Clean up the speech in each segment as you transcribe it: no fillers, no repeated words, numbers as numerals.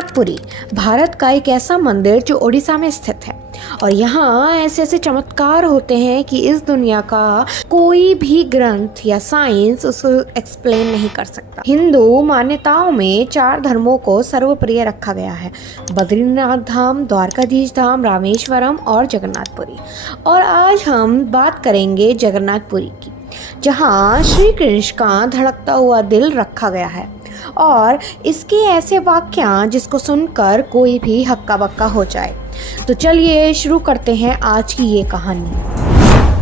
जगन्नाथपुरी भारत का एक ऐसा मंदिर जो उड़ीसा में स्थित है और यहाँ ऐसे ऐसे चमत्कार होते हैं कि इस दुनिया का कोई भी ग्रंथ या साइंस उसको एक्सप्लेन नहीं कर सकता। हिंदू मान्यताओं में 4 धर्मों को सर्वप्रिय रखा गया है: बद्रीनाथ धाम, द्वारकाधीश धाम, रामेश्वरम और जगन्नाथपुरी। और आज हम बात करेंगे जगन्नाथपुरी की, जहाँ श्री कृष्ण का धड़कता हुआ दिल रखा गया है और इसके ऐसे वाक्य जिसको सुनकर कोई भी हक्का बक्का हो जाए। तो चलिए शुरू करते हैं आज की ये कहानी।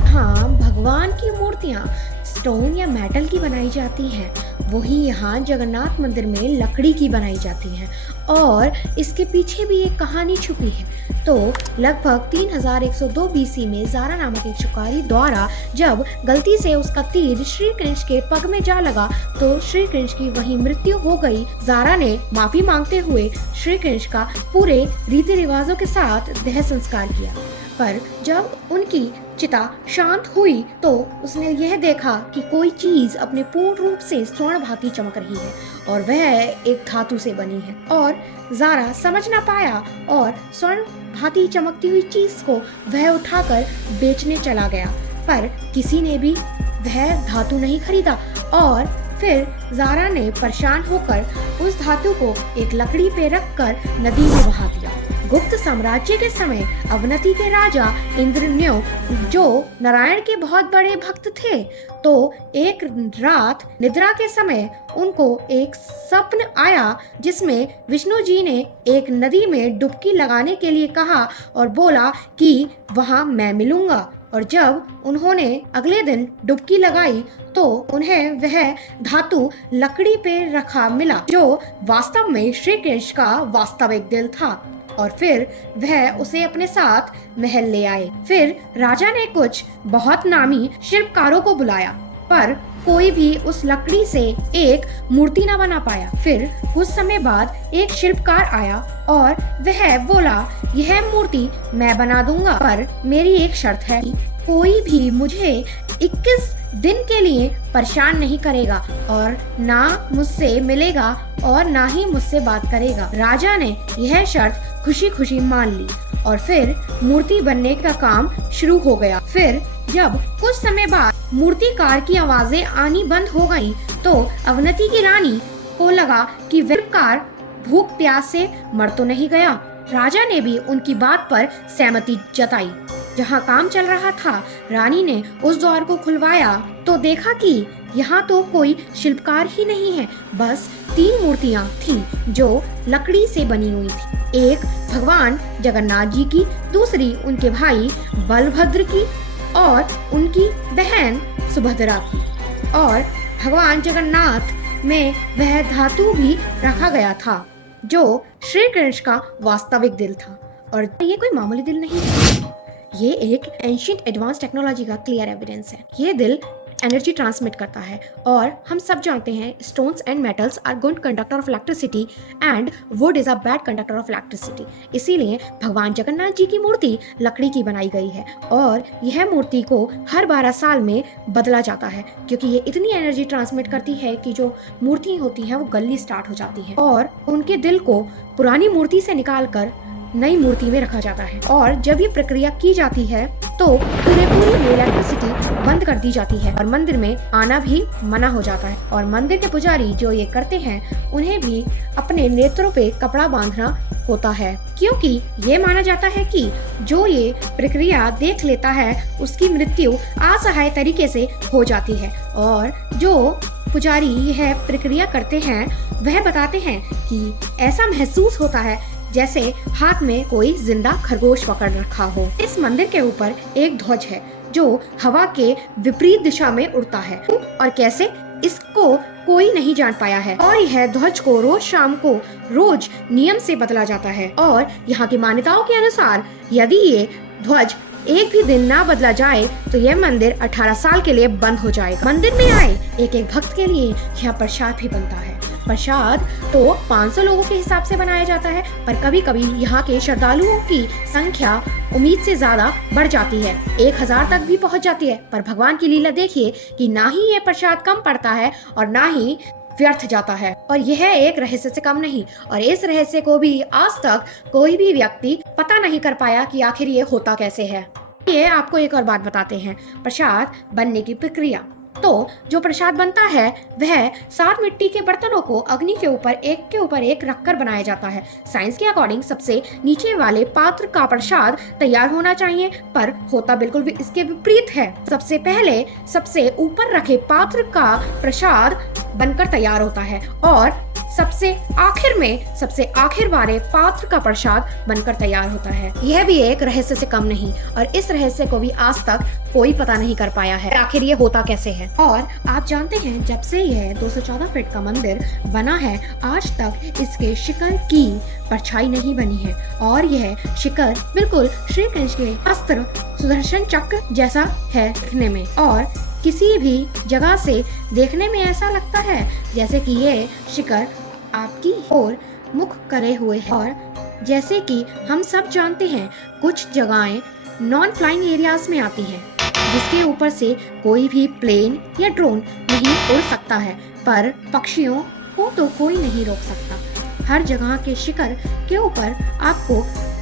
हाँ, भगवान की मूर्तियाँ स्टोन या मेटल की बनाई जाती हैं, वही यहाँ जगन्नाथ मंदिर में लकड़ी की बनाई जाती हैं और इसके पीछे भी एक कहानी छुपी है। तो लगभग 3102 बीसी में ज़ारा नामक एक शिकारी द्वारा जब गलती से उसका तीर श्री कृष्ण के पग में जा लगा तो श्री कृष्ण की वहीं मृत्यु हो गई। ज़ारा ने माफी मांगते हुए श्री कृष्ण का पूरे रीति रिवाजों के साथ देह संस्कार किया, पर जब उनकी चिता शांत हुई तो उसने यह देखा कि कोई चीज अपने पूर्ण रूप से स्वर्ण भांति चमक रही है और वह एक धातु से बनी है। और ज़ारा समझ ना पाया और स्वर्ण भांति चमकती हुई चीज को वह उठाकर बेचने चला गया, पर किसी ने भी वह धातु नहीं खरीदा। और फिर ज़ारा ने परेशान होकर उस धातु को एक लकड़ी पे रखकर नदी में बहा दिया। गुप्त साम्राज्य के समय अवनति के राजा इंद्रन्यो, जो नारायण के बहुत बड़े भक्त थे, तो एक रात निद्रा के समय उनको एक स्वप्न आया जिसमें विष्णु जी ने एक नदी में डुबकी लगाने के लिए कहा और बोला कि वहां मैं मिलूंगा। और जब उन्होंने अगले दिन डुबकी लगाई तो उन्हें वह धातु लकड़ी पे रखा मिला, जो वास्तव में श्री कृष्ण का वास्तविक दिल था। और फिर वह उसे अपने साथ महल ले आए। फिर राजा ने कुछ बहुत नामी शिल्पकारों को बुलाया, पर कोई भी उस लकड़ी से एक मूर्ति न बना पाया। फिर कुछ समय बाद एक शिल्पकार आया और वह बोला, यह मूर्ति मैं बना दूंगा, पर मेरी एक शर्त है कि कोई भी मुझे 21 दिन के लिए परेशान नहीं करेगा और ना मुझसे मिलेगा और ना ही मुझसे बात करेगा। राजा ने यह शर्त खुशी खुशी मान ली और फिर मूर्ति बनने का काम शुरू हो गया। फिर जब कुछ समय बाद मूर्तिकार की आवाजें आनी बंद हो गईं, तो अवनति की रानी को लगा कि वह शिल्पकार भूख प्यास से मर तो नहीं गया। राजा ने भी उनकी बात पर सहमति जताई। जहाँ काम चल रहा था, रानी ने उस द्वार को खुलवाया तो देखा कि यहाँ तो कोई शिल्पकार ही नहीं है, बस 3 मूर्तियाँ थीं जो लकड़ी से बनी हुई थी। एक भगवान जगन्नाथ जी की, दूसरी उनके भाई बलभद्र की और उनकी बहन सुभद्रा की। और भगवान जगन्नाथ में वह धातु भी रखा गया था जो श्री कृष्ण का वास्तविक दिल था। और ये कोई मामूली दिल नहीं है, ये एक एंशिएंट एडवांस टेक्नोलॉजी का क्लियर एविडेंस है। ये दिल एनर्जी ट्रांसमिट करता है और हम सब जानते हैं stones and metals are good conductor of electricity and wood is a bad conductor of electricity. इसीलिए भगवान जगन्नाथ जी की मूर्ति लकड़ी की बनाई गई है और यह मूर्ति को हर 12 साल में बदला जाता है, क्योंकि ये इतनी एनर्जी ट्रांसमिट करती है कि जो मूर्ति होती हैं वो गलनी स्टार्ट हो जाती है और उनके दिल को पुरानी मूर्ति से निकाल कर नई मूर्ति में रखा जाता है। और जब ये प्रक्रिया की जाती है तो पूरी इलेक्ट्रिसिटी बंद कर दी जाती है और मंदिर में आना भी मना हो जाता है। और मंदिर के पुजारी जो ये करते हैं उन्हें भी अपने नेत्रों पे कपड़ा बांधना होता है, क्योंकि ये माना जाता है कि जो ये प्रक्रिया देख लेता है उसकी मृत्यु असहाय तरीके से हो जाती है। और जो पुजारी यह प्रक्रिया करते हैं वह बताते हैं कि ऐसा महसूस होता है जैसे हाथ में कोई जिंदा खरगोश पकड़ रखा हो। इस मंदिर के ऊपर एक ध्वज है जो हवा के विपरीत दिशा में उड़ता है और कैसे इसको कोई नहीं जान पाया है। और यह ध्वज को रोज शाम को रोज नियम से बदला जाता है और यहाँ की मान्यताओं के अनुसार यदि ये ध्वज एक भी दिन ना बदला जाए तो यह मंदिर 18 साल के लिए बंद हो जाएगा। मंदिर में आए एक एक भक्त के लिए यहाँ प्रसाद भी बनता है। प्रसाद तो 500 लोगों के हिसाब से बनाया जाता है, पर कभी कभी यहाँ के श्रद्धालुओं की संख्या उम्मीद से ज्यादा बढ़ जाती है, 1000 तक भी पहुँच जाती है। पर भगवान की लीला देखिए कि ना ही ये प्रसाद कम पड़ता है और ना ही व्यर्थ जाता है। और यह एक रहस्य से कम नहीं, और इस रहस्य को भी आज तक कोई भी व्यक्ति पता नहीं कर पाया कि आखिर ये होता कैसे है। ये आपको एक और बात बताते हैं, प्रसाद बनने की प्रक्रिया। तो जो प्रसाद बनता है वह 7 मिट्टी के बर्तनों को अग्नि के ऊपर एक रखकर बनाया जाता है। साइंस के अकॉर्डिंग सबसे नीचे वाले पात्र का प्रसाद तैयार होना चाहिए, पर होता बिल्कुल भी इसके विपरीत है। सबसे पहले सबसे ऊपर रखे पात्र का प्रसाद बनकर तैयार होता है, और सबसे आखिर वाले पात्र का प्रसाद बनकर तैयार होता है। यह भी एक रहस्य से कम नहीं, और इस रहस्य को भी आज तक कोई पता नहीं कर पाया है आखिर ये होता कैसे है। और आप जानते हैं, जब से यह 214 फीट का मंदिर बना है, आज तक इसके शिखर की परछाई नहीं बनी है, और यह शिखर बिल्कुल श्री कृष्ण के अस्त्र सुदर्शन चक्र जैसा है दिखने में, और किसी भी जगह से देखने में ऐसा लगता है जैसे कि ये शिखर आपकी ओर मुख करे हुए है। और जैसे कि हम सब जानते हैं, कुछ जगहें नॉन फ्लाइंग एरियाज में आती हैं, जिसके ऊपर से कोई भी प्लेन या ड्रोन नहीं उड़ सकता है, पर पक्षियों को तो कोई नहीं रोक सकता। हर जगह के शिखर के ऊपर आपको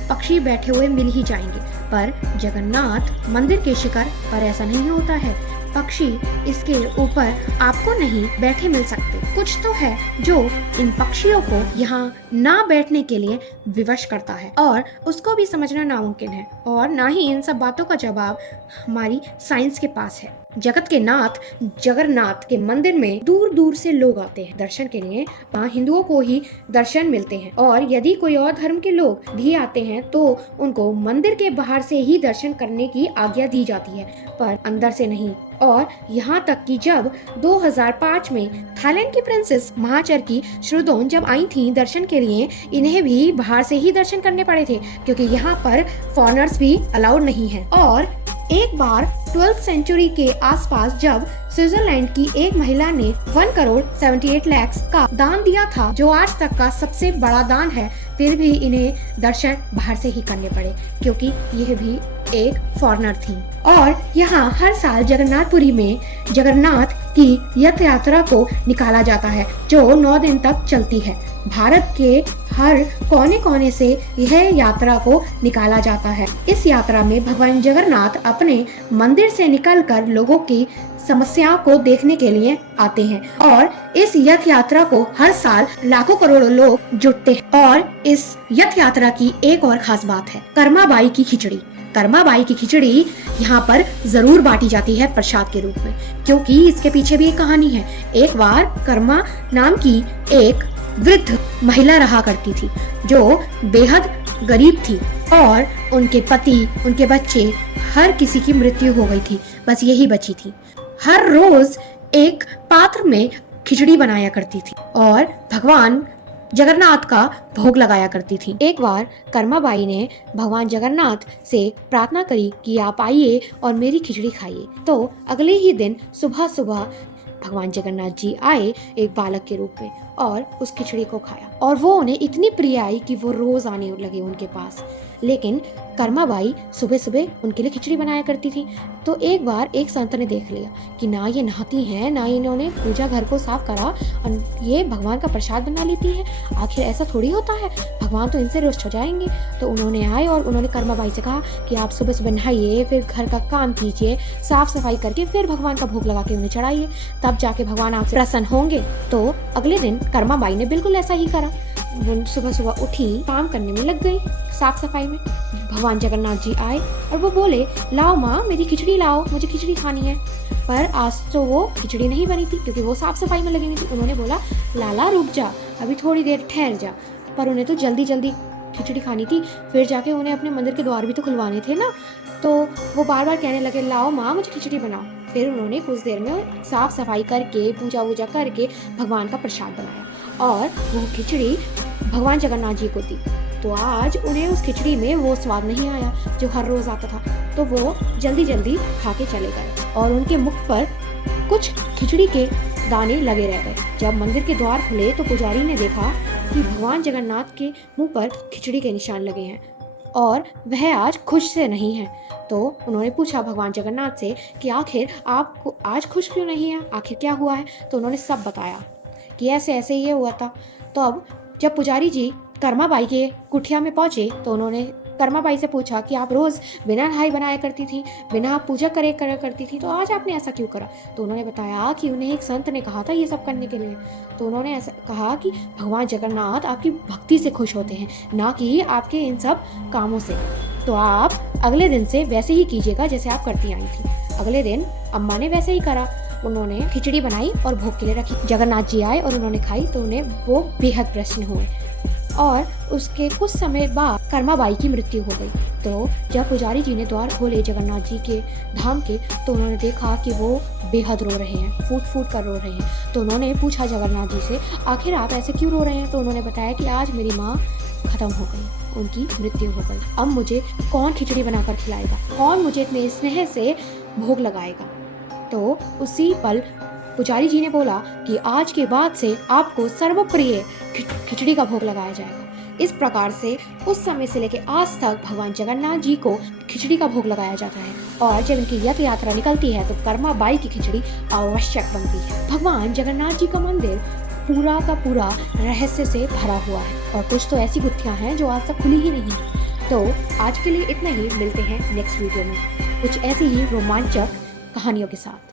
पक्षी बैठे हुए मिल ही जाएंगे, पर जगन्नाथ मंदिर के शिखर पर ऐसा नहीं होता है। पक्षी इसके ऊपर आपको नहीं बैठे मिल सकते। कुछ तो है जो इन पक्षियों को यहाँ ना बैठने के लिए विवश करता है, और उसको भी समझना नामुमकिन है, और ना ही इन सब बातों का जवाब हमारी साइंस के पास है। जगत के नाथ जगन्नाथ के मंदिर में दूर दूर से लोग आते हैं दर्शन के लिए। वहाँ हिंदुओं को ही दर्शन मिलते हैं, और यदि कोई और धर्म के लोग भी आते हैं तो उनको मंदिर के बाहर से ही दर्शन करने की आज्ञा दी जाती है, पर अंदर से नहीं। और यहाँ तक कि जब 2005 में थाईलैंड की प्रिंसेस महाचर की श्रुदोन जब आई थी दर्शन के लिए, इन्हें भी बाहर से ही दर्शन करने पड़े थे, क्योंकि यहाँ पर फॉरेनर्स भी अलाउड नहीं है। और एक बार 12th सेंचुरी के आसपास जब स्विट्जरलैंड की एक महिला ने 1,78,00,000 का दान दिया था, जो आज तक का सबसे बड़ा दान है, फिर भी इन्हें दर्शन बाहर से ही करने पड़े, क्योंकि यह भी एक फॉरेनर थी। और यहाँ हर साल जगन्नाथपुरी में जगन्नाथ की रथ यात्रा को निकाला जाता है, जो 9 दिन तक चलती है। भारत के हर कोने कोने से यह यात्रा को निकाला जाता है। इस यात्रा में भगवान जगन्नाथ अपने मंदिर से निकलकर लोगों की समस्याओं को देखने के लिए आते हैं, और इस रथ यात्रा को हर साल लाखों करोड़ों लोग जुटते हैं। और इस रथ यात्रा की एक और खास बात है, कर्माबाई की खिचड़ी। कर्माबाई की खिचड़ी यहाँ पर जरूर बांटी जाती है प्रसाद के रूप में, क्योंकि इसके पीछे भी एक कहानी है। एक बार कर्मा नाम की एक वृद्ध महिला रहा करती थी, जो बेहद गरीब थी, और उनके पति, उनके बच्चे, हर किसी की मृत्यु हो गई थी, बस यही बची थी। हर रोज एक पात्र में खिचड़ी बनाया करती थी और भगवान जगन्नाथ का भोग लगाया करती थी। एक बार कर्माबाई ने भगवान जगन्नाथ से प्रार्थना करी कि आप आइए और मेरी खिचड़ी खाइए। तो अगले ही दिन सुबह सुबह भगवान जगन्नाथ जी आए एक बालक के रूप में, और उस खिचड़ी को खाया, और वो उन्हें इतनी प्रिय आई कि वो रोज आने लगे उनके पास। लेकिन कर्माबाई सुबह सुबह उनके लिए खिचड़ी बनाया करती थी। तो एक बार एक संत ने देख लिया कि ना ये नहाती हैं, ना इन्होंने पूजा घर को साफ करा, और ये भगवान का प्रसाद बना लेती है। आखिर ऐसा थोड़ी होता है, भगवान तो इनसे रुष्ट हो जाएंगे। तो उन्होंने आए और उन्होंने कर्माबाई से कहा कि आप सुबह सुबह नहाइए, फिर घर का काम कीजिए, साफ सफाई करके फिर भगवान का भोग लगा के उन्हें चढ़ाइए, तब जाके भगवान आपसे प्रसन्न होंगे। तो अगले दिन कर्माबाई ने बिल्कुल ऐसा ही करा। वो सुबह सुबह उठी, काम करने में लग गई, साफ सफाई में। भगवान जगन्नाथ जी आए और वो बोले, लाओ माँ मेरी खिचड़ी लाओ, मुझे खिचड़ी खानी है। पर आज तो वो खिचड़ी नहीं बनी थी, क्योंकि वो साफ सफाई में लगी हुई थी। उन्होंने बोला, लाला रुक जा, अभी थोड़ी देर ठहर जा। पर उन्हें तो जल्दी जल्दी खिचड़ी खानी थी, फिर जाके उन्हें अपने मंदिर के द्वार भी तो खुलवाने थे ना। तो वो बार बार कहने लगे, लाओ माँ मुझे खिचड़ी बनाओ। फिर उन्होंने कुछ देर में साफ सफाई करके, पूजा वूजा करके भगवान का प्रसाद बनाया, और वो खिचड़ी भगवान जगन्नाथ जी को दी। तो आज उन्हें उस खिचड़ी में वो स्वाद नहीं आया जो हर रोज आता था, तो वो जल्दी जल्दी खा के चले गए, और उनके मुख पर कुछ खिचड़ी के दाने लगे रह गए। जब मंदिर के द्वार खुले तो पुजारी ने देखा कि भगवान जगन्नाथ के मुंह पर खिचड़ी के निशान लगे हैं, और वह आज खुश से नहीं है। तो उन्होंने पूछा भगवान जगन्नाथ से कि आखिर आप आज खुश क्यों नहीं है, आखिर क्या हुआ है। तो उन्होंने सब बताया कि ऐसे ऐसे ये हुआ था। तो अब जब पुजारी जी कर्मा बाई के कुटिया में पहुँचे तो उन्होंने कर्मा बाई से पूछा कि आप रोज़ बिना नहाए बनाया करती थी, बिना पूजा करे करा करती थी, तो आज आपने ऐसा क्यों करा? तो उन्होंने बताया कि उन्हें एक संत ने कहा था ये सब करने के लिए। तो उन्होंने ऐसा कहा कि भगवान जगन्नाथ आपकी भक्ति से खुश होते हैं, ना कि आपके इन सब कामों से। तो आप अगले दिन से वैसे ही कीजिएगा जैसे आप करती आई थी। अगले दिन अम्मा ने वैसे ही करा। उन्होंने खिचड़ी बनाई और भोग के लिए रखी। जगन्नाथ जी आए और उन्होंने खाई तो उन्हें वो बेहद प्रसन्न हुए और उसके कुछ समय बाद कर्माबाई की मृत्यु हो गई। तो जब पुजारी जी ने द्वार खोले जगन्नाथ जी के धाम के तो उन्होंने देखा कि वो बेहद रो रहे हैं, फूट फूट कर रो रहे हैं। तो उन्होंने पूछा जगन्नाथ जी से, आखिर आप ऐसे क्यों रो रहे हैं? तो उन्होंने बताया कि आज मेरी माँ खत्म हो गई, उनकी मृत्यु हो गई। अब मुझे कौन खिचड़ी बनाकर खिलाएगा, कौन मुझे इतने स्नेह से भोग लगाएगा? तो उसी पल पुजारी जी ने बोला कि आज के बाद से आपको सर्वप्रिय खिचड़ी का भोग लगाया जाएगा। इस प्रकार से उस समय से लेकर आज तक भगवान जगन्नाथ जी को खिचड़ी का भोग लगाया जाता है और जब इनकी यज्ञ यात्रा निकलती है तो कर्मा बाई की खिचड़ी आवश्यक बनती है। भगवान जगन्नाथ जी का मंदिर पूरा का पूरा रहस्य से भरा हुआ है और कुछ तो ऐसी गुत्थियां हैं जो आज तक खुली ही नहीं। तो आज के लिए इतना ही, मिलते हैं नेक्स्ट वीडियो में कुछ ऐसी ही रोमांचक कहानियों के साथ।